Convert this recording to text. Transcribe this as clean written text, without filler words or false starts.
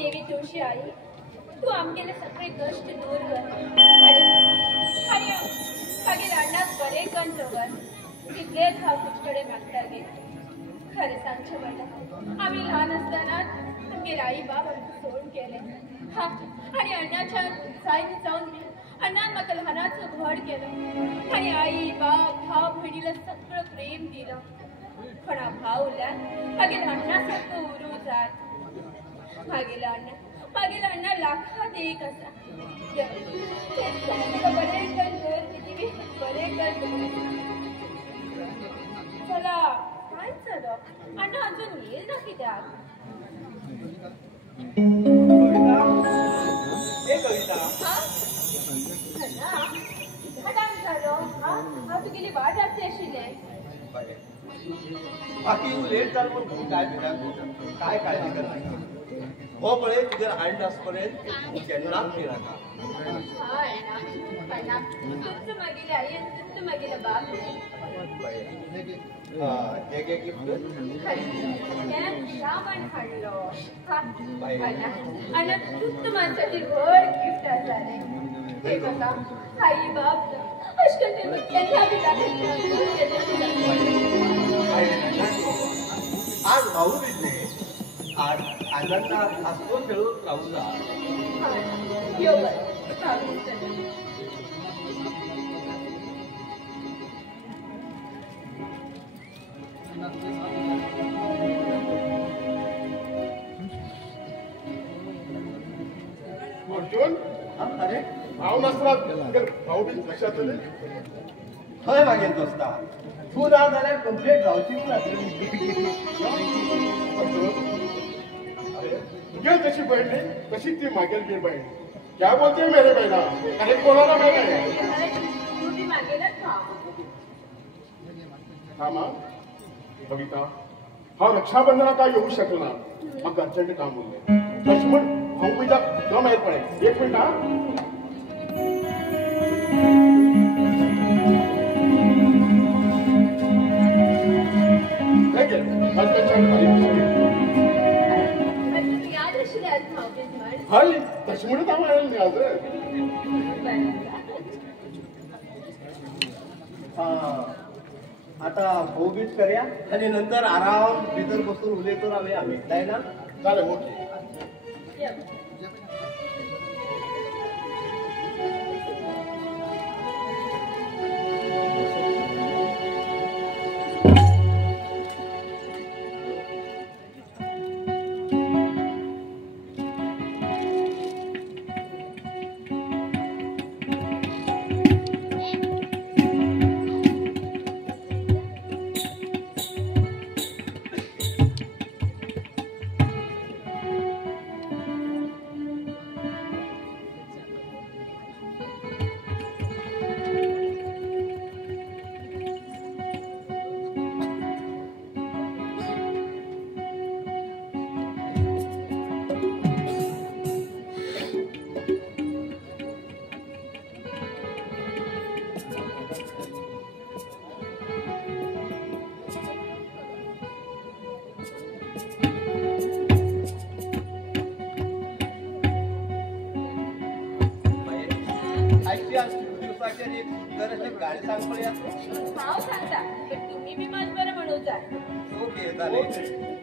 देवी तुळशी आई तू आमगेले सगळे कष्ट दूर कर आणि रानात बरे कण जोगन तिथलेच हा तुझकडे मागता गे खरे सांगचे मला आम्ही लहान असताना आमगे आई बाप आमचं सोडून केले हा आणि अण्णाच्या साईन जाऊन अण्णान म्हाका लहानाचं व्हड केलं आणि आई बाप भाव बहिणीला सगळं प्रेम दिलं पण हा भाव उरल्यान मागेला अण्णासारखं उरू जात मागेला अण्णा लाखात एक असा बरे कर किती बरे कर चला काय झालं अण्णा अजून येईल ना कित्याक तू गेली वाट जाते आशिल्ले बाकी लेट जाल पण काय काळजी करता हो पळे तुझे हांड आसपर्यंत केन्नाच नाका तुमचं मागेले आई आणि तुमचं मागेले बाप एक गिफ्ट सामान हाडलो आणि तुमचं माझ्यासाठी व्हड गिफ्ट आसले हे बघा आई बाप आज भाऊ बिजले आज आनंदात हसतो खेळून राहू जा अर्जुन अरे भाव नसतात भाऊ बीज लक्षात आले खंय मागेल दोस्ता तू ना जाल्यार कंप्लेंट जावचीच ना तुझे जशी बहीण नाही तशी ती मागेल ती बहीण क्या बोलते मेरे बहिणा अरे कोणाला थांबा कविता हा रक्षाबंधनात काय येऊ शकला मग अर्जंट काम बोलले लक्ष्मण भाऊ बीजा न माहीत पडेल एक मिनिट हा हाय लक्ष्मण काम आहे मी आज आता भाऊबीज करूया आणि नंतर आराम भितर बसून उलयतो आम्ही जाय ना चालेल ओके गाडी सांग सांगता पण तुम्ही बी माझ बरं म्हणू ओके चालेल